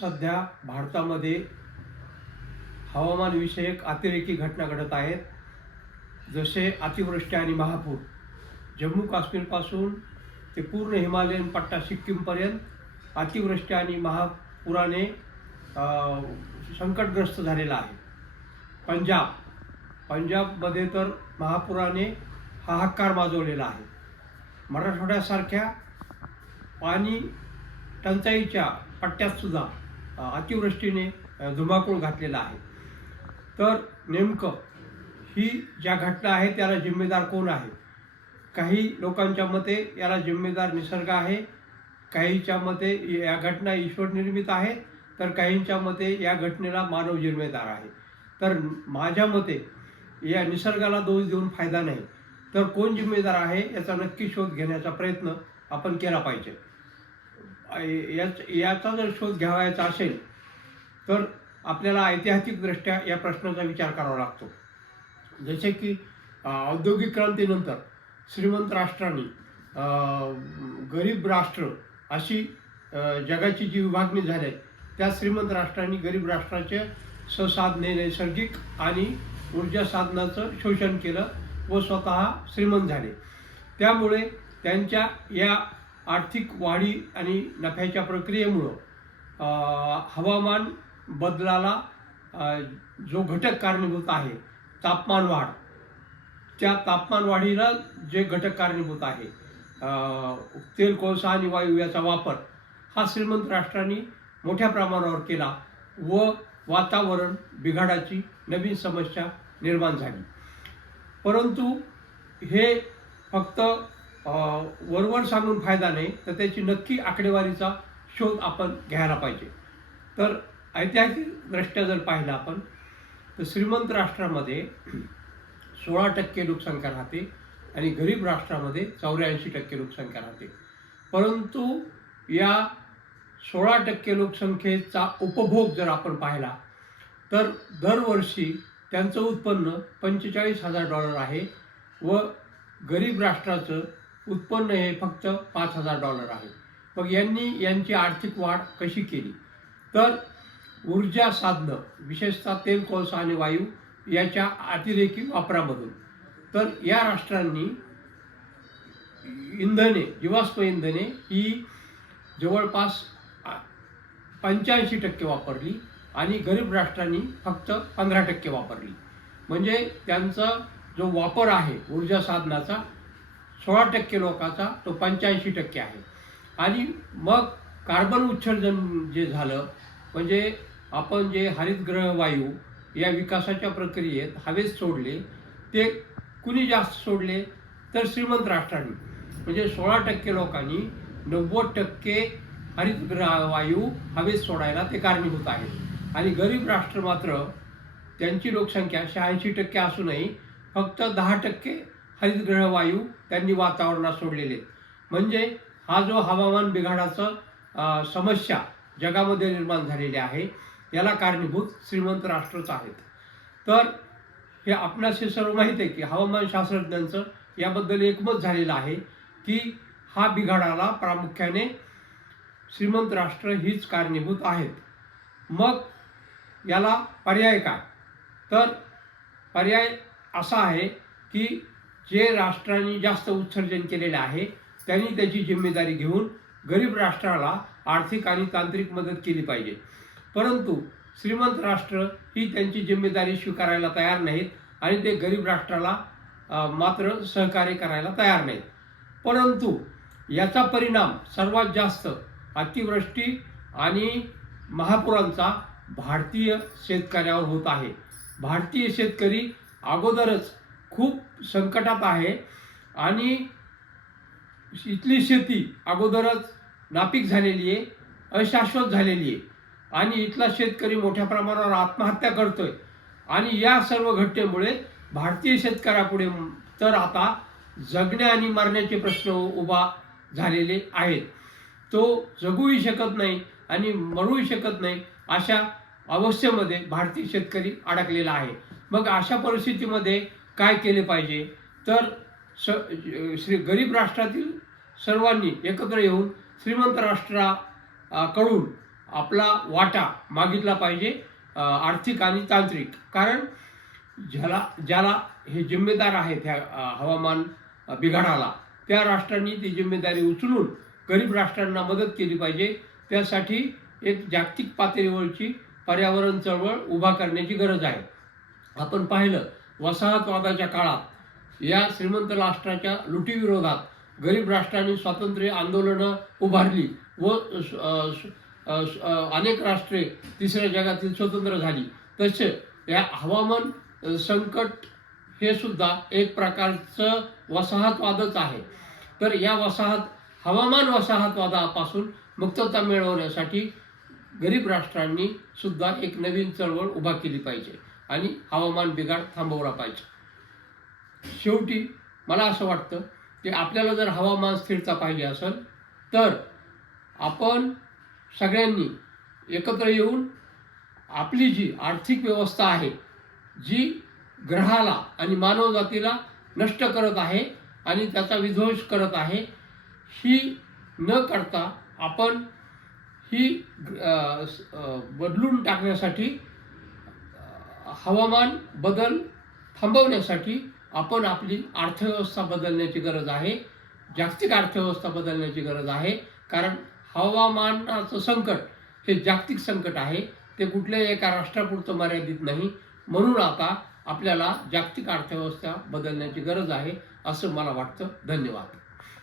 सध्या भारतामध्ये हवामानविषयक अतिरेकी घटना घडत आहेत. जसे अतिवृष्टी आणि महापूर. जम्मू काश्मीरपासून ते पूर्ण हिमालयन पट्टा सिक्कीमपर्यंत अतिवृष्टी आणि महापुराने संकटग्रस्त झालेला आहे. पंजाब. पंजाबमध्ये तर महापुराने हाहाकार माजवलेला आहे. मराठवाड्यासारख्या पाणी टंचाईच्या पट्ट्यातसुद्धा अतिवृष्टीने धुमाकूळ घातलेला आहे. तर नेमकं ही ज्या घटना आहे त्याला जिम्मेदार कोण आहे? काही लोकांच्या मते याला जिम्मेदार निसर्ग आहे काहींच्या मते या घटना ईश्वर निर्मित आहेत तर काहींच्या मते या घटनेला मानव जिम्मेदार आहे. तर माझ्या मते या निसर्गाला दोष देऊन फायदा नाही. तर कोण जिम्मेदार आहे याचा नक्की शोध घेण्याचा प्रयत्न आपण केला पाहिजे. याच याचा जर शोध घ्यावायचा असेल तर आपल्याला ऐतिहासिकदृष्ट्या या प्रश्नाचा विचार करावा लागतो. जसे की औद्योगिक क्रांतीनंतर श्रीमंत राष्ट्रांनी गरीब राष्ट्र अशी जगाची जी विभागणी झाली आहे, त्या श्रीमंत राष्ट्रांनी गरीब राष्ट्राचे ससाधने नैसर्गिक आणि ऊर्जा साधनाचं शोषण केलं व स्वतः श्रीमंत झाले. त्यामुळे त्यांच्या या आर्थिक वाढी आणि नफ्याच्या प्रक्रियेमुळं हवामान बदलाला जो घटक कारणीभूत आहे तापमान वाढ. त्या तापमान वाढीला जे घटक कारणीभूत आहे तेल कोळसा आणि वायू याचा वापर हा श्रीमंत राष्ट्रांनी मोठ्या प्रमाणावर केला व वातावरण बिघाडाची नवीन समस्या निर्माण झाली. परंतु हे फक्त वरवर सांगून फायदा नाही तर त्याची नक्की आकडेवारीचा शोध आपण घ्यायला पाहिजे. तर ऐतिहासिकदृष्ट्या जर पाहिलं आपण तर श्रीमंत राष्ट्रामध्ये सोळा टक्के लोकसंख्या राहते आणि गरीब राष्ट्रामध्ये चौऱ्याऐंशी टक्के लोकसंख्या राहते. परंतु या सोळा टक्के लोकसंख्येचा उपभोग जर आपण पाहिला तर दरवर्षी त्यांचं उत्पन्न पंचेचाळीस हजार डॉलर आहे व गरीब राष्ट्राचं उत्पन्न हे फक्त पाच हजार डॉलर आहे. मग यांनी यांची आर्थिक वाढ कशी केली? तर ऊर्जा साधनं विशेषतः तेल कोळसा आणि वायू याच्या अतिरेकी वापरामधून. तर या राष्ट्रांनी इंधने जीवाश्म इंधने ही जवळपास पंच्याऐंशी टक्के वापरली आणि गरीब राष्ट्रांनी फक्त पंधरा टक्के वापरली. म्हणजे त्यांचा जो वापर आहे ऊर्जा साधनाचा सोळा टक्के लोकांचा तो पंच्याऐंशी टक्के आहे. आणि मग कार्बन उत्सर्जन जे झालं म्हणजे आपण जे हरितग्रह वायू या विकासाच्या प्रक्रियेत हवेत सोडले ते कुणी जास्त सोडले? तर श्रीमंत राष्ट्रांनी. म्हणजे सोळा टक्के लोकांनी नव्वद टक्के हरितग्रह वायू हवेत सोडायला ते कारणीभूत आहेत. आणि गरीब राष्ट्र मात्र त्यांची लोकसंख्या शहाऐंशी टक्के असूनही फक्त दहा टक्के हरितग्रह वायू त्यांनी वातावरणात सोडलेले आहेत. म्हणजे हा जो हवामान बिघाडाचं समस्या जगामध्ये निर्माण झालेली आहे याला कारणीभूत श्रीमंत राष्ट्रच आहेत. तर हे आपणास हे सर्व माहीत आहे की हवामान शास्त्रज्ञांचं याबद्दल एकमत झालेलं आहे की हा बिघाडाला प्रामुख्याने श्रीमंत राष्ट्र हीच कारणीभूत आहेत. मग याला पर्याय काय तर पर्याय असा आहे की जे राष्ट्रांनी जास्त उत्सर्जन केलेले आहे त्यांनी त्याची जिम्मेदारी घेऊन गरीब राष्ट्राला आर्थिक आणि तांत्रिक मदत केली पाहिजे. परंतु श्रीमंत राष्ट्र ही त्यांची जिम्मेदारी स्वीकारायला तयार नाहीत आणि ते गरीब राष्ट्राला मात्र सहकार्य करायला तयार नाहीत. परंतु याचा परिणाम सर्वात जास्त अतिवृष्टी आणि महापुरांचा भारतीय शेतकऱ्यावर होत आहे. भारतीय शेतकरी अगोदरच खूप संकटात आहे. आणि इथली शेती अगोदरच नापीक झालेली आहे अशाश्वत झालेली आहे. आणि इथला शेतकरी मोठ्या प्रमाणावर आत्महत्या करतोय. आणि या सर्व घटनेमुळे भारतीय शेतकऱ्यापुढे तर आता जगण्या आणि मरण्याचे प्रश्न उभा झालेले आहेत. तो जगूही शकत नाही आणि मरूही शकत नाही अशा अवस्थेमध्ये भारतीय शेतकरी अडकलेला आहे. मग अशा परिस्थितीमध्ये काय केले पाहिजे? तर स श्री गरीब राष्ट्रातील सर्वांनी एकत्र येऊन श्रीमंत राष्ट्राकडून आपला वाटा मागितला पाहिजे आर्थिक आणि तांत्रिक. कारण ज्याला ज्याला हे जिम्मेदार आहेत ह्या हवामान बिघाडाला त्या राष्ट्रांनी ती जिम्मेदारी उचलून गरीब राष्ट्रांना मदत केली पाहिजे. त्यासाठी एक जागतिक पातळीवरची पर्यावरण चळवळ उभा करण्याची गरज आहे. आपण पाहिलं वसाहतवादाच्या काळात या श्रीमंत राष्ट्राच्या लुटीविरोधात गरीब राष्ट्रांनी स्वातंत्र्य आंदोलनं उभारली व अनेक राष्ट्रे तिसऱ्या जगातील स्वतंत्र झाली. तसे या हवामान संकट हे सुद्धा एक प्रकारचं वसाहतवादच आहे. तर या वसाहत हवामान वसाहतवादापासून मुक्तता मिळवण्यासाठी गरीब राष्ट्रांनी सुद्धा एक नवीन चळवळ उभा केली पाहिजे. आणि हवामान बिघाड थांबवला पाहिजे. शेवटी मला असं वाटतं की आपल्याला जर हवामान स्थिरता पाहिजे असेल तर आपण सगळ्यांनी एकत्र येऊन आपली जी आर्थिक व्यवस्था आहे जी ग्रहाला आणि मानवजातीला नष्ट करत आहे आणि त्याचा विध्वंस करत आहे ही न करता आपण ही बदलून टाकण्यासाठी हवामान बदल थांबवण्यासाठी आपण आपली अर्थव्यवस्था बदलण्याची गरज आहे. जागतिक अर्थव्यवस्था बदलण्याची गरज आहे. कारण हवामानाचं संकट हे जागतिक संकट आहे. ते कुठल्याही एका राष्ट्रापुरतं मर्यादित नाही. म्हणून आता आपल्याला जागतिक अर्थव्यवस्था बदलण्याची गरज आहे असं मला वाटतं. धन्यवाद.